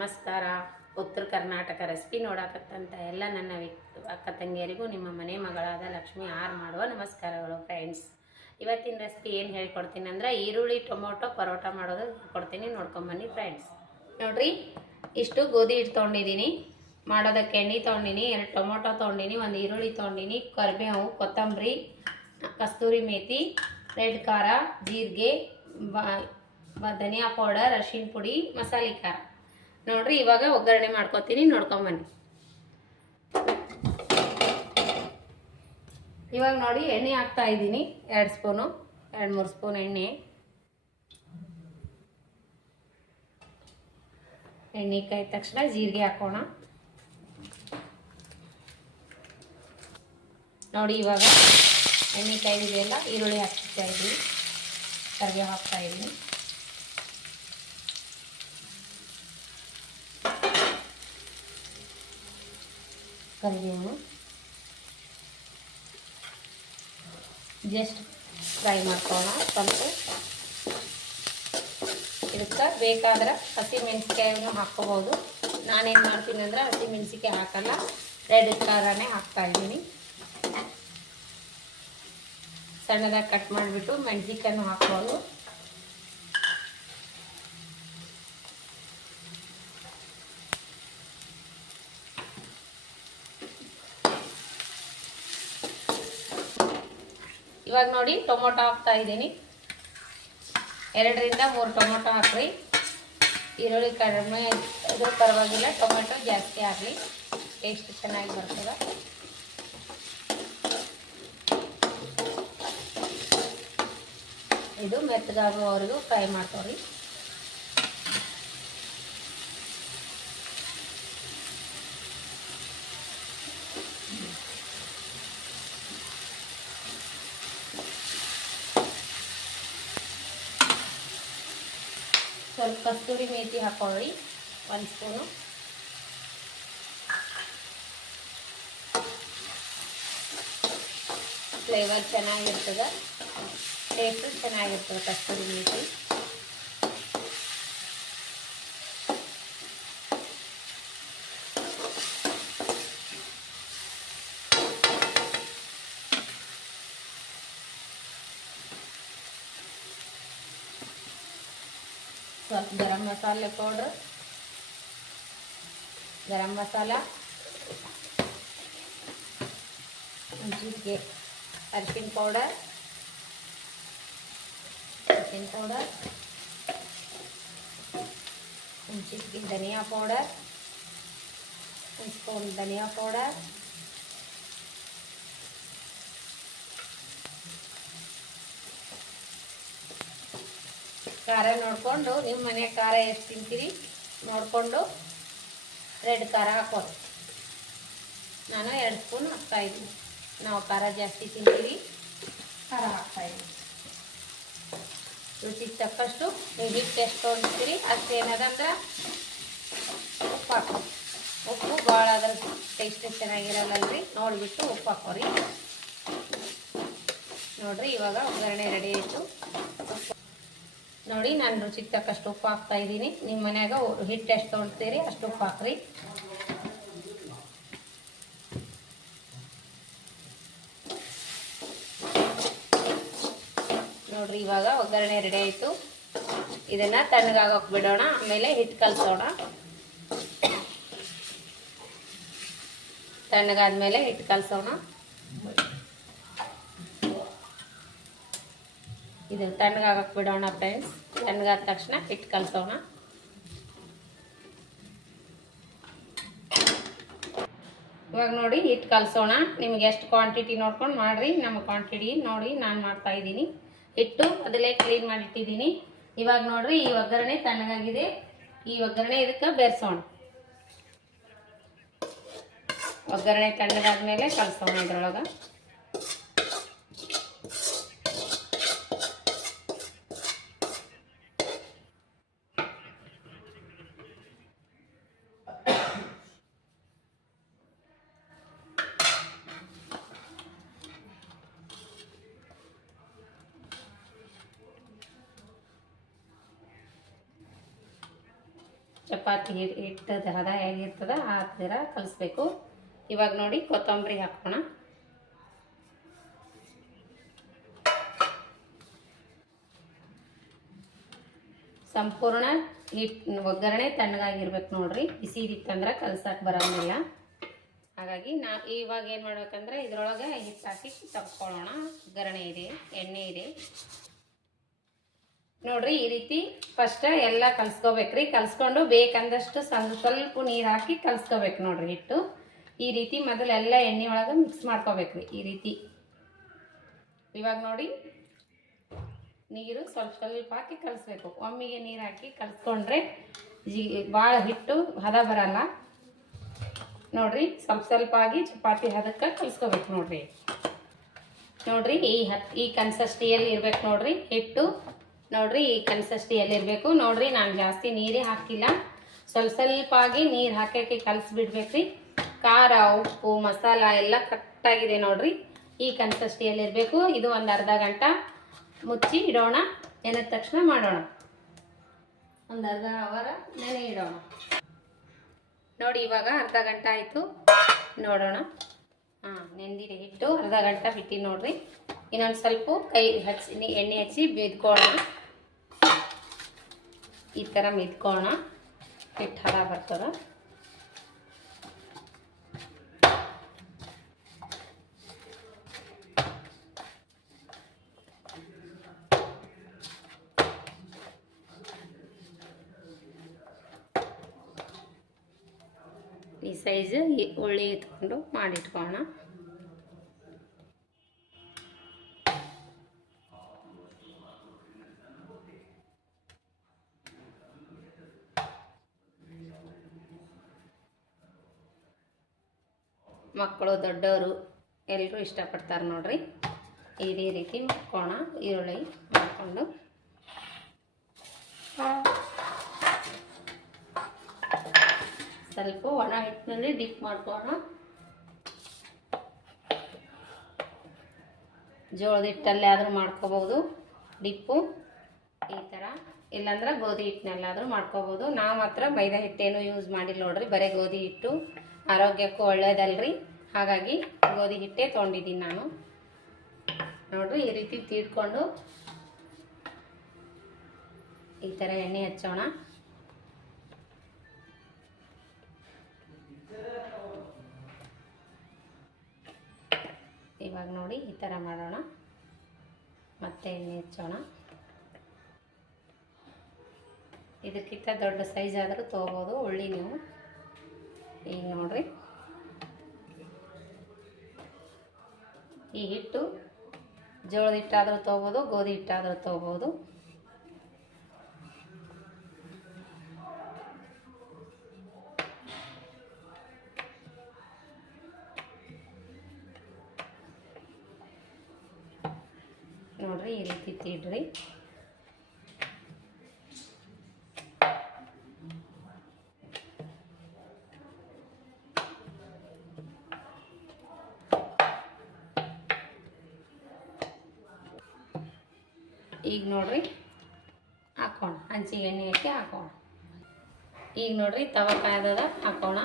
ನಮಸ್ಕಾರ. ಉತ್ತರ ಕರ್ನಾಟಕ ರೆಸಿಪಿ ನೋಡಕತ್ತಂತ ಎಲ್ಲ ನನ್ನ ಅಕ್ಕ ತಂಗಿಯರಿಗೂ ನಿಮ್ಮ ಮನೆ ಮಗಳಾದ ಲಕ್ಷ್ಮಿ ಆರ್ ಮಾಡುವ ನಮಸ್ಕಾರಗಳು ಫ್ರೆಂಡ್ಸ್. ಇವತ್ತಿನ ರೆಸಿಪಿ ಏನು ಹೇಳ್ಕೊಡ್ತೀನಿ ಅಂದ್ರೆ ಈರುಳ್ಳಿ ಟೊಮೊಟೊ ಪರೋಟ ಮಾಡೋದು ಕೊಡ್ತೀನಿ, ನೋಡ್ಕೊಂಬನ್ನಿ ಫ್ರೆಂಡ್ಸ್. ನೋಡ್ರಿ, ಇಷ್ಟು ಗೋಧಿ ಹಿಟ್ಟು ತೊಗೊಂಡಿದ್ದೀನಿ, ಮಾಡೋದಕ್ಕೆ ಎಣ್ಣೆ ತೊಗೊಂಡಿನಿ, 2 ಟೊಮೊಟೊ ತೊಗೊಂಡಿನಿ, 1 ಈರುಳ್ಳಿ ತೊಗೊಂಡಿನಿ, ಕರಿಬೇವು, ಕೊತ್ತಂಬರಿ, ಕಸ್ತೂರಿ ಮೇಥಿ, ರೆಡ್ ಖಾರ, ಜೀರಿಗೆ, ಧನಿಯಾ ಪೌಡರ್, ಅರಿಶಿನ ಪುಡಿ, ಮಸಾಲೆ ಖಾರ. ನೋಡ್ರಿ, ಇವಾಗ ಒಗ್ಗರಣೆ ಮಾಡ್ಕೊತೀನಿ, ನೋಡ್ಕೊಂಬನ್ನಿ. ಇವಾಗ ನೋಡಿ ಎಣ್ಣೆ ಹಾಕ್ತಾ ಇದ್ದೀನಿ, 2 ಸ್ಪೂನು 2-3 ಸ್ಪೂನ್ ಎಣ್ಣೆ ಕಾಯ್ದ ತಕ್ಷಣ ಜೀರಿಗೆ ಹಾಕೋಣ. ನೋಡಿ, ಇವಾಗ ಎಣ್ಣೆ ಕಾಯ್ದಿದೆಯಲ್ಲ, ಈರುಳ್ಳಿ ಹಾಕ್ತಾ ಇದ್ದೀನಿ, ಕರಿಬೇವು ಹಾಕ್ತಾ ಇದ್ದೀನಿ, ಕರಿಬೇವು ಜಸ್ಟ್ ಫ್ರೈ ಮಾಡ್ಕೊಳ್ಳೋಣ ಸ್ವಲ್ಪ. ಇದಕ್ಕೆ ಬೇಕಾದ್ರೆ ಹಸಿಮೆಣಸಿಕಾಯನ್ನು ಹಾಕ್ಕೋಬೋದು. ನಾನೇನು ಮಾಡ್ತೀನಿ ಅಂದ್ರೆ ಹಸಿಮೆಣಸಿಕಾಯಿ ಹಾಕಲ್ಲ, ರೆಡ್ ಖಾರನೇ ಹಾಕ್ತಾ ಇದ್ದೀನಿ. ಸಣ್ಣದಾಗಿ ಕಟ್ ಮಾಡಿಬಿಟ್ಟು ಮೆಣಸಿಕಾಯನ್ನು ಹಾಕ್ಬೋದು. ಇವಾಗ ನೋಡಿ ಟೊಮೊಟೊ ಹಾಕ್ತಾ ಇದ್ದೀನಿ, 2-3 ಟೊಮೊಟೊ ಹಾಕ್ರಿ. ಈರುಳ್ಳಿ ಕಡಿಮೆ ಇದ್ರೂ ಪರವಾಗಿಲ್ಲ, ಟೊಮೆಟೊ ಜಾಸ್ತಿ ಆಗಲಿ, ಟೇಸ್ಟ್ ಚೆನ್ನಾಗಿ ಬರ್ತದೆ. ಇದು ಮೆತ್ತಗಾಗುವವರೆಗೂ ಫ್ರೈ ಮಾಡ್ಕೊರಿ. ಸ್ವಲ್ಪ ಕಸ್ತೂರಿ ಮೇಥಿ ಹಾಕೊಳ್ಳಿ, 1 ಸ್ಪೂನು. ಫ್ಲೇವರ್ ಚೆನ್ನಾಗಿರ್ತದೆ, ಟೇಸ್ಟು ಚೆನ್ನಾಗಿರ್ತದೆ ಕಸ್ತೂರಿ ಮೇಥಿ. ಸ್ವಲ್ಪ ಗರಂ ಮಸಾಲೆ ಪೌಡ್ರ್, ಗರಂ ಮಸಾಲ, ಜೀರಿಗೆ, ಅರಿಶಿನ ಪೌಡರ್, ಚಿಟಿಕೆ ಧನಿಯಾ ಪೌಡರ್, 1 ಸ್ಪೂನ್ ಧನಿಯಾ ಪೌಡರ್, ಖಾರ ನೋಡಿಕೊಂಡು, ನಿಮ್ಮ ಮನೆ ಖಾರ ಎಷ್ಟು ತಿಂತೀರಿ ನೋಡಿಕೊಂಡು ರೆಡ್ ಖಾರ ಹಾಕೋದು. ನಾನು 2 ಸ್ಪೂನ್ ಹಾಕ್ತಾಯಿದ್ದೀನಿ. ನಾವು ಖಾರ ಜಾಸ್ತಿ ತಿಂತೀವಿ, ಖಾರ ಹಾಕ್ತಾಯಿದ್ದೀನಿ. ರುಚಿಗೆ ತಕ್ಕಷ್ಟು ನೀವು ಹಿಟ್ಟು ಎಷ್ಟು ತೊಗೊಂಡಿರ್ತೀರಿ ಅಷ್ಟು ಏನದಂದ್ರೆ ಉಪ್ಪು ಹಾಕೋ. ಉಪ್ಪು ಭಾಳ ಅದ್ರ ಟೇಸ್ಟ್ ಚೆನ್ನಾಗಿರಲ್ಲಲ್ರಿ, ನೋಡಿಬಿಟ್ಟು ಉಪ್ಪು ಹಾಕೋರಿ. ನೋಡಿರಿ, ಇವಾಗ ಒಗ್ಗರಣೆ ರೆಡಿ ಆಯಿತು. ನೋಡಿ, ನಾನು ರುಚಿಗೆ ತಕ್ಕಷ್ಟು ಉಪ್ಪು ಹಾಕ್ತಾ ಇದ್ದೀನಿ. ನಿಮ್ಮ ಮನ್ಯಾಗ ಹಿಟ್ಟು ಎಷ್ಟು ತೊಗೊಳ್ತೀರಿ ಅಷ್ಟು ಉಪ್ಪು ಹಾಕ್ರಿ. ನೋಡ್ರಿ, ಇವಾಗ ಒಗ್ಗರಣೆ ರೆಡಿ ಆಯಿತು. ಇದನ್ನು ತಣ್ಣಗಾಗೋಕೆ ಬಿಡೋಣ, ಆಮೇಲೆ ಹಿಟ್ಟು ಕಲಸೋಣ. ತಣ್ಣಗಾದ್ಮೇಲೆ ಹಿಟ್ಟು ಕಲಸೋಣ. ಇದು ತಣ್ಣಗಾಗಕ್ಕೆ ಬಿಡೋಣ ಫ್ರೆಂಡ್ಸ್. ತಣ್ಣಗಾದ ತಕ್ಷಣ ಹಿಟ್ಟು ಕಲಸೋಣ. ಇವಾಗ ನೋಡಿ ಹಿಟ್ಟು ಕಲಸೋಣ. ನಿಮ್ಗೆ ಎಷ್ಟು ಕ್ವಾಂಟಿಟಿ ನೋಡ್ಕೊಂಡು ಮಾಡಿರಿ. ನಮ್ಮ ಕ್ವಾಂಟಿಟಿ ನೋಡಿ ನಾನು ಮಾಡ್ತಾ ಇದ್ದೀನಿ. ಹಿಟ್ಟು ಅದಲ್ಲೇ ಕ್ಲೀನ್ ಮಾಡಿಟ್ಟಿದ್ದೀನಿ. ಇವಾಗ ನೋಡ್ರಿ, ಈ ಒಗ್ಗರಣೆ ತಣ್ಣಗಾಗಿದೆ. ಈ ಒಗ್ಗರಣೆ ಇದಕ್ಕೆ ಬೆರೆಸೋಣ. ಒಗ್ಗರಣೆ ತಣ್ಣಗಾದ್ಮೇಲೆ ಕಲಸೋಣ ಇದ್ರೊಳಗೆ. ಚಪಾತಿ ಹಿಟ್ಟದ ಹದ ಹೇಗಿರ್ತದ ಆ ಥರ ಕಲಿಸ್ಬೇಕು. ಇವಾಗ ನೋಡಿ ಕೊತ್ತಂಬರಿ ಹಾಕೋಣ. ಸಂಪೂರ್ಣ ಹಿಟ್ಟು ಒಗ್ಗರಣೆ ತಣ್ಣಗಾಗಿರ್ಬೇಕು ನೋಡ್ರಿ. ಬಿಸಿ ಇತ್ತಂದ್ರೆ ಕಲ್ಸಕ್ಕೆ ಬರೋಂಗಿಲ್ಲ. ಹಾಗಾಗಿ ಇವಾಗ ಏನು ಮಾಡ್ಬೇಕಂದ್ರೆ ಇದ್ರೊಳಗೆ ಹಿಟ್ಟು ಹಾಕಿ ತಗೊಳ್ಳೋಣ. ಒಗ್ಗರಣೆ ಇದೆ, ಎಣ್ಣೆ ಇದೆ ನೋಡ್ರಿ. ಈ ರೀತಿ ಫಸ್ಟ್ ಎಲ್ಲ ಕಲ್ಸ್ಕೋಬೇಕ್ರಿ. ಕಲ್ಸ್ಕೊಂಡು ಬೇಕಂದಷ್ಟು ಸ್ವಲ್ಪ ನೀರು ಹಾಕಿ ಕಲ್ಸ್ಕೋಬೇಕು ನೋಡ್ರಿ ಹಿಟ್ಟು. ಈ ರೀತಿ ಮೊದಲೆಲ್ಲ ಎಣ್ಣೆ ಒಳಗೆ ಮಿಕ್ಸ್ ಮಾಡ್ಕೋಬೇಕ್ರಿ ಈ ರೀತಿ. ಇವಾಗ ನೋಡಿ ನೀರು ಸ್ವಲ್ಪ ಹಾಕಿ ಕಲಿಸ್ಬೇಕು. ಒಮ್ಮಿಗೆ ನೀರು ಹಾಕಿ ಕಲಿಸ್ಕೊಂಡ್ರೆ ಭಾಳ ಹಿಟ್ಟು ಹದ ಬರಲ್ಲ ನೋಡ್ರಿ. ಸ್ವಲ್ಪ ಆಗಿ ಚಪಾತಿ ಹದಕ್ಕೆ ಕಲಿಸ್ಕೋಬೇಕು ನೋಡ್ರಿ. ನೋಡ್ರಿ ಈ ಕನ್ಸಿಸ್ಟೆನ್ಸಿಯಲ್ಲಿ ಇರ್ಬೇಕು ನೋಡ್ರಿ ಹಿಟ್ಟು. ನೋಡ್ರಿ ಈ ಕನ್ಸಿಸ್ಟೆನ್ಸಿಯಲ್ಲಿ ಇರಬೇಕು ನೋಡ್ರಿ. ನಾನು ಜಾಸ್ತಿ ನೀರೇ ಹಾಕಿಲ್ಲ, ಸ್ವಲ್ಪ ಆಗಿ ನೀರು ಹಾಕಿ ಕಲಿಸ್ಬಿಡ್ಬೇಕ್ರಿ. ಖಾರ, ಉಪ್ಪು, ಮಸಾಲ ಎಲ್ಲ ಕರೆಕ್ಟಾಗಿದೆ ನೋಡ್ರಿ. ಈ ಕನ್ಸಿಸ್ಟೆನ್ಸಿಯಲ್ಲಿ ಇರಬೇಕು. ಇದು ಒಂದು ಅರ್ಧ ಗಂಟೆ ಮುಚ್ಚಿ ಇಡೋಣ. ನೆನೆದ ತಕ್ಷಣ ಮಾಡೋಣ. ಒಂದು ಅರ್ಧ ಅವರ ನೆನೆ ಇಡೋಣ ನೋಡಿ. ಇವಾಗ ಅರ್ಧ ಗಂಟೆ ಆಯಿತು ನೋಡೋಣ. ನೆಂದಿದೆ ಹಿಟ್ಟು. ಅರ್ಧ ಗಂಟೆ ಬಿಟ್ಟು ನೋಡ್ರಿ. ಇನ್ನೊಂದು ಸ್ವಲ್ಪ ಕೈ ಹಚ್ಚಿ ಎಣ್ಣೆ ಹಚ್ಚಿ ಮಿದ್ಕೊಳ್ಳೋಣ. ಈ ಥರ ಮಿದ್ಕೊಳ್ಳೋಣ. ಹಿಟ್ಟು ಹದ ಬರ್ತದ. ಈ ಸೈಜ್ ಉಳ್ಳಿ ಇಟ್ಕೊಂಡು ಮಾಡಿಟ್ಕೊಳ್ಳೋಣ. ಮಕ್ಕಳು ದೊಡ್ಡವರು ಎಲ್ಲರೂ ಇಷ್ಟಪಡ್ತಾರೆ ನೋಡ್ರಿ. ಇದೇ ರೀತಿ ಮಾಡ್ಕೋಣ. ಈರುಳ್ಳಿ ಮಾಡಿಕೊಂಡು ಸ್ವಲ್ಪ ಒಣ ಹಿಟ್ಟಿನಲ್ಲಿ ಡಿಪ್ ಮಾಡ್ಕೋಣ. ಜೋಳದ ಹಿಟ್ಟಲ್ಲಿ ಆದರೂ ಮಾಡ್ಕೋಬೋದು ಡಿಪ್ಪು ಈ ಥರ. ಇಲ್ಲಾಂದ್ರೆ ಗೋಧಿ ಹಿಟ್ಟಿನಲ್ಲಾದರೂ ಮಾಡ್ಕೋಬೋದು. ನಾವು ಮಾತ್ರ ಮೈದಾ ಹಿಟ್ಟೇನು ಯೂಸ್ ಮಾಡಿಲ್ಲ ನೋಡ್ರಿ. ಬರೀ ಗೋಧಿ ಹಿಟ್ಟು ಆರೋಗ್ಯಕ್ಕೂ ಒಳ್ಳೇದಲ್ರಿ. ಹಾಗಾಗಿ ಗೋಧಿ ಹಿಟ್ಟೇ ತೊಗೊಂಡಿದ್ದೀನಿ ನಾನು ನೋಡ್ರಿ. ಈ ರೀತಿ ತೀಡ್ಕೊಂಡು ಈ ಥರ ಎಣ್ಣೆ ಹಚ್ಚೋಣ. ಇವಾಗ ನೋಡಿ ಈ ಥರ ಮಾಡೋಣ. ಮತ್ತೆ ಎಣ್ಣೆ ಹಚ್ಚೋಣ. ಇದಕ್ಕಿಂತ ದೊಡ್ಡ ಸೈಜ್ ಆದರೂ ತೊಗೋಬೋದು ಉಳ್ಳಿ ನೀವು. ಈಗ ನೋಡ್ರಿ ಈ ಹಿಟ್ಟು ಜೋಳದ ಹಿಟ್ಟಾದರೂ ತೊಗೋಬೋದು, ಗೋಧಿ ಹಿಟ್ಟಾದರೂ ತೊಗೋಬೋದು. ನೋಡ್ರಿ ಈ ರೀತಿ ತೀಡ್ರಿ. ಈಗ ನೋಡ್ರಿ ಹಾಕೋಣ. ಹಂಚಿಗೆ ಎಣ್ಣೆ ಹಾಕಿ ಹಾಕೋಣ. ಈಗ ನೋಡ್ರಿ ತವ ಕಾಯ್ದದ ಹಾಕೋಣ.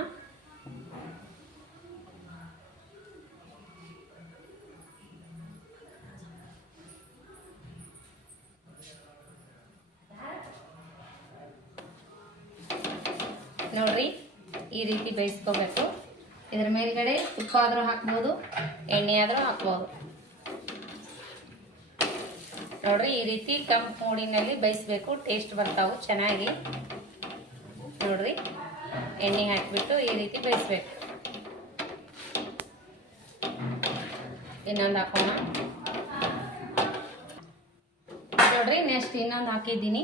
ನೋಡ್ರಿ ಈ ರೀತಿ ಬೇಯಿಸ್ಕೋಬೇಕು. ಇದ್ರ ಮೇಲ್ಗಡೆ ತುಪ್ಪ ಆದರೂ ಹಾಕ್ಬೋದು, ಎಣ್ಣೆ ಆದರೂ ಹಾಕ್ಬೋದು ನೋಡ್ರಿ. ಈ ರೀತಿ ಕೆಂಪು ಮೂಡಿನಲ್ಲಿ ಬೇಯಿಸ್ಬೇಕು. ಟೇಸ್ಟ್ ಬರ್ತಾವು ಚೆನ್ನಾಗಿ ನೋಡ್ರಿ. ಎಣ್ಣೆ ಹಾಕಿಬಿಟ್ಟು ಈ ರೀತಿ ಬೇಯಿಸ್ಬೇಕು. ಇನ್ನೊಂದು ಹಾಕೋಣ ನೋಡ್ರಿ. ನೆಕ್ಸ್ಟ್ ಇನ್ನೊಂದು ಹಾಕಿದ್ದೀನಿ.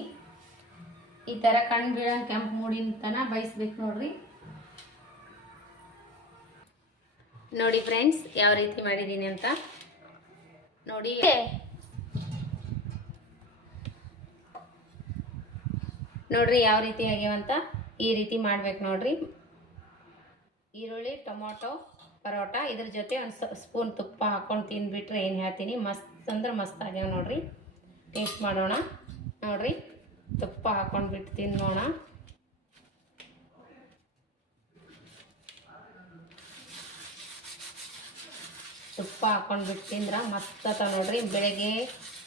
ಈ ಥರ ಕಣ್ಣು ಬೀಳಂಗೆ ಕೆಂಪು ಮೂಡಿನ ತನಕ ಬೇಯಿಸ್ಬೇಕು ನೋಡ್ರಿ. ನೋಡಿ ಫ್ರೆಂಡ್ಸ್ ಯಾವ ರೀತಿ ಮಾಡಿದ್ದೀನಿ ಅಂತ ನೋಡಿ. ನೋಡ್ರಿ ಯಾವ ರೀತಿ ಆಗ್ಯಾವಂತ. ಈ ರೀತಿ ಮಾಡ್ಬೇಕು ನೋಡ್ರಿ. ಈರುಳ್ಳಿ, ಟೊಮೊಟೊ, ಪರೋಟ ಇದ್ರ ಜೊತೆ ಒಂದು ಸ್ಪೂನ್ ತುಪ್ಪ ಹಾಕೊಂಡು ತಿಂದ್ಬಿಟ್ರೆ ಏನು ಹೇಳ್ತೀನಿ, ಮಸ್ತ್ ಅಂದ್ರೆ ಮಸ್ತ್ ಆಗ್ಯಾವ ನೋಡ್ರಿ. ಟೇಸ್ಟ್ ಮಾಡೋಣ ನೋಡ್ರಿ. ತುಪ್ಪ ಹಾಕೊಂಡ್ಬಿಟ್ಟು ತಿನ್ನೋಣ. ತುಪ್ಪ ಹಾಕೊಂಡ್ಬಿಟ್ಟು ತಿಂದ್ರೆ ಮಸ್ತ್ ಅದ ನೋಡ್ರಿ. ಬೆಳಗ್ಗೆ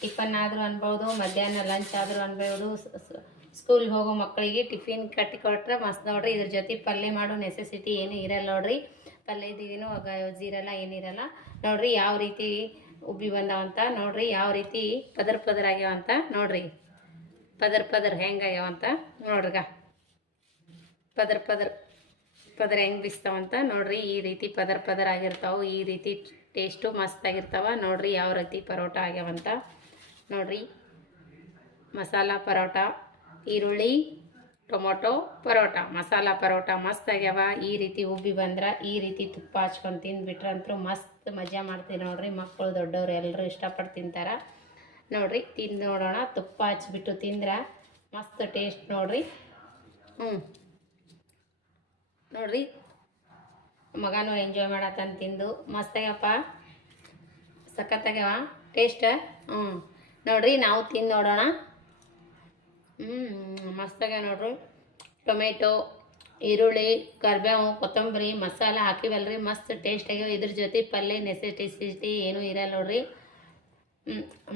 ಟಿಫನ್ ಆದರೂ ಅನ್ಬೋದು, ಮಧ್ಯಾಹ್ನ ಲಂಚ್ ಆದರೂ ಅನ್ಬೋದು, ಸ್ಕೂಲ್ಗೆ ಹೋಗೋ ಮಕ್ಕಳಿಗೆ ಟಿಫಿನ್ ಕಟ್ಟಿ ಕೊಟ್ರೆ ಮಸ್ತ್ ನೋಡ್ರಿ. ಇದ್ರ ಜೊತೆ ಪಲ್ಯ ಮಾಡೋ ನೆಸೆಸಿಟಿ ಏನೂ ಇರಲ್ಲ ನೋಡ್ರಿ. ಪಲ್ಯದೇನು ಜೀರಲ್ಲ ಏನಿರಲ್ಲ ನೋಡ್ರಿ. ಯಾವ ರೀತಿ ಉಬ್ಬಿ ಬಂದಾವಂತ ನೋಡ್ರಿ, ಯಾವ ರೀತಿ ಪದರ್ ಪದರ್ ಆಗ್ಯಾವಂತ ನೋಡ್ರಿ. ಪದರ್ ಪದರ್ ಹೆಂಗಾಗ್ಯಾವಂತ ನೋಡ್ರಿಗ, ಪದರ್ ಪದರ್ ಪದರ್ ಹೆಂಗೆ ಬಿಸ್ತಾವಂತ ನೋಡ್ರಿ. ಈ ರೀತಿ ಪದರ್ ಪದರ್ ಆಗಿರ್ತಾವೆ, ಈ ರೀತಿ ಟೇಸ್ಟು ಮಸ್ತ್ ಆಗಿರ್ತಾವ ನೋಡ್ರಿ. ಯಾವ ರೀತಿ ಪರೋಟ ಆಗ್ಯಾವಂತ ನೋಡ್ರಿ. ಮಸಾಲ ಪರೋಟ, ಈರುಳ್ಳಿ ಟೊಮೊಟೊ ಪರೋಟ, ಮಸಾಲ ಪರೋಟ ಮಸ್ತ್ ಆಗ್ಯಾವ. ಈ ರೀತಿ ಉಬ್ಬಿ ಬಂದ್ರೆ ಈ ರೀತಿ ತುಪ್ಪ ಹಚ್ಕೊಂಡು ತಿಂದ್ಬಿಟ್ರಂತೂ ಮಸ್ತ್ ಮಜಾ ಮಾಡ್ತೀವಿ ನೋಡ್ರಿ. ಮಕ್ಕಳು ದೊಡ್ಡವರು ಎಲ್ಲರೂ ಇಷ್ಟಪಟ್ಟು ತಿಂತಾರೆ ನೋಡ್ರಿ. ತಿಂದು ನೋಡೋಣ. ತುಪ್ಪ ಹಚ್ಬಿಟ್ಟು ತಿಂದ್ರೆ ಮಸ್ತ್ ಟೇಸ್ಟ್ ನೋಡ್ರಿ. ನೋಡ್ರಿ, ಮಗನೂ ಎಂಜಾಯ್ ಮಾಡತ್ತಂತ ತಿಂದು. ಮಸ್ತ್ ಆಗ್ಯಪ್ಪ, ಸಖತ್ತಾಗ್ಯಾವ ಟೇಸ್ಟ್. ನೋಡ್ರಿ, ನಾವು ತಿಂದು ನೋಡೋಣ. ಮಸ್ತಾಗ್ಯಾವ ನೋಡ್ರಿ. ಟೊಮೆಟೊ, ಈರುಳ್ಳಿ, ಕರಿಬೇವು, ಕೊತ್ತಂಬರಿ, ಮಸಾಲ ಹಾಕಿವಲ್ರಿ, ಮಸ್ತ್ ಟೇಸ್ಟ್ ಆಗ್ಯಾವ. ಇದ್ರ ಜೊತೆ ಪಲ್ಯ ನೆಸೆಸಿಟಿ ಏನೂ ಇರಲ್ಲ ನೋಡ್ರಿ.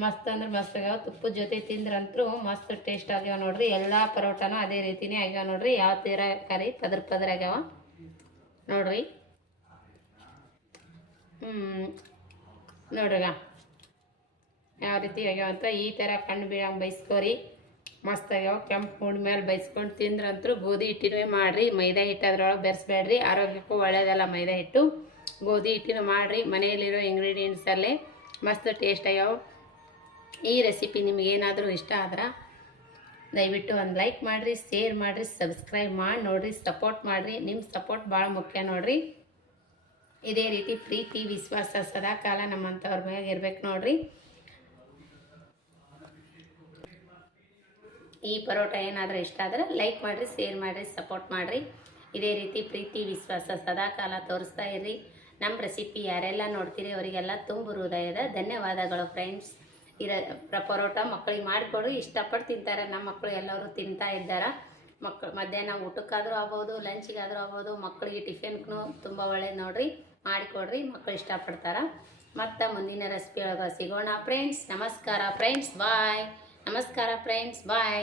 ಮಸ್ತ್ ಅಂದ್ರೆ ಮಸ್ತ್ ಆಗ್ಯಾವ. ತುಪ್ಪದ ಜೊತೆ ತಿಂದ್ರಂತೂ ಮಸ್ತ್ ಟೇಸ್ಟ್ ಆಗ್ಯಾವ ನೋಡ್ರಿ. ಎಲ್ಲ ಪರೋಟನೂ ಅದೇ ರೀತಿನೇ ಆಗ್ಯಾವ ನೋಡ್ರಿ. ಯಾವ ತೀರ ಕರಿ ಪದರ್ ಪದರ್ ಆಗ್ಯಾವ ನೋಡ್ರಿ. ನೋಡ್ರಿಗ ಯಾವ ರೀತಿ ಆಗ್ಯಾವಂತ. ಈ ಥರ ಕಣ್ಣು ಬೀಳಂಗೆ ಬೈಸ್ಕೋರಿ. ಮಸ್ತ್ ಆಗ್ಯಾವ. ಕೆಂಪು ಮೂಡಿ ಮೇಲೆ ಬೈಸ್ಕೊಂಡು ತಿಂದ್ರಂತೂ ಗೋಧಿ ಹಿಟ್ಟಿನವೇ ಮಾಡಿರಿ. ಮೈದಾ ಹಿಟ್ಟು ಅದ್ರೊಳಗೆ ಬೆರೆಸ್ಬೇಡ್ರಿ, ಆರೋಗ್ಯಕ್ಕೂ ಒಳ್ಳೆಯದಲ್ಲ ಮೈದಾ ಹಿಟ್ಟು. ಗೋಧಿ ಹಿಟ್ಟಿನ ಮಾಡಿರಿ, ಮನೆಯಲ್ಲಿರೋ ಇಂಗ್ರೀಡಿಯೆಂಟ್ಸಲ್ಲೇ ಮಸ್ತ್ ಟೇಸ್ಟ್ ಆಗ್ಯಾವ. ಈ ರೆಸಿಪಿ ನಿಮಗೇನಾದರೂ ಇಷ್ಟ ಆದ್ರೆ ದಯವಿಟ್ಟು ಒಂದು ಲೈಕ್ ಮಾಡಿರಿ, ಶೇರ್ ಮಾಡಿರಿ, ಸಬ್ಸ್ಕ್ರೈಬ್ ಮಾಡಿ ನೋಡಿರಿ, ಸಪೋರ್ಟ್ ಮಾಡಿರಿ. ನಿಮ್ಮ ಸಪೋರ್ಟ್ ಭಾಳ ಮುಖ್ಯ ನೋಡ್ರಿ. ಇದೇ ರೀತಿ ಪ್ರೀತಿ ವಿಶ್ವಾಸ ಸದಾಕಾಲ ನಮ್ಮಂಥವ್ರ ಮ್ಯಾಗ ಇರ್ಬೇಕು ನೋಡ್ರಿ. ಈ ಪರೋಟ ಏನಾದರೂ ಇಷ್ಟ ಆದರೆ ಲೈಕ್ ಮಾಡಿರಿ, ಶೇರ್ ಮಾಡಿರಿ, ಸಪೋರ್ಟ್ ಮಾಡಿರಿ. ಇದೇ ರೀತಿ ಪ್ರೀತಿ ವಿಶ್ವಾಸ ಸದಾಕಾಲ ತೋರಿಸ್ತಾ ಇರ್ರಿ. ನಮ್ಮ ರೆಸಿಪಿ ಯಾರೆಲ್ಲ ನೋಡ್ತೀರಿ ಅವರಿಗೆಲ್ಲ ತುಂಬ ಹೃದಯದ ಧನ್ಯವಾದಗಳು ಫ್ರೆಂಡ್ಸ್. ಪರೋಟ ಮಕ್ಕಳಿಗೆ ಮಾಡಿಕೊಡು, ಇಷ್ಟಪಟ್ಟು ತಿಂತಾರೆ. ನಮ್ಮ ಮಕ್ಕಳು ಎಲ್ಲರೂ ತಿಂತಾ ಇದ್ದಾರೆ. ಮಧ್ಯಾಹ್ನ ಊಟಕ್ಕಾದರೂ ಆಗ್ಬೋದು, ಲಂಚಿಗಾದರೂ ಆಗ್ಬೋದು, ಮಕ್ಕಳಿಗೆ ಟಿಫಿನ್ಗೂ ತುಂಬ ಒಳ್ಳೇದು ನೋಡ್ರಿ. ಮಾಡಿಕೊಡ್ರಿ, ಮಕ್ಕಳು ಇಷ್ಟಪಡ್ತಾರೆ. ಮತ್ತು ಮುಂದಿನ ರೆಸಿಪಿ ಒಳಗೆ ಸಿಗೋಣ ಫ್ರೆಂಡ್ಸ್. ನಮಸ್ಕಾರ ಫ್ರೆಂಡ್ಸ್, ಬಾಯ್. ನಮಸ್ಕಾರ ಫ್ರೆಂಡ್ಸ್, ಬಾಯ್.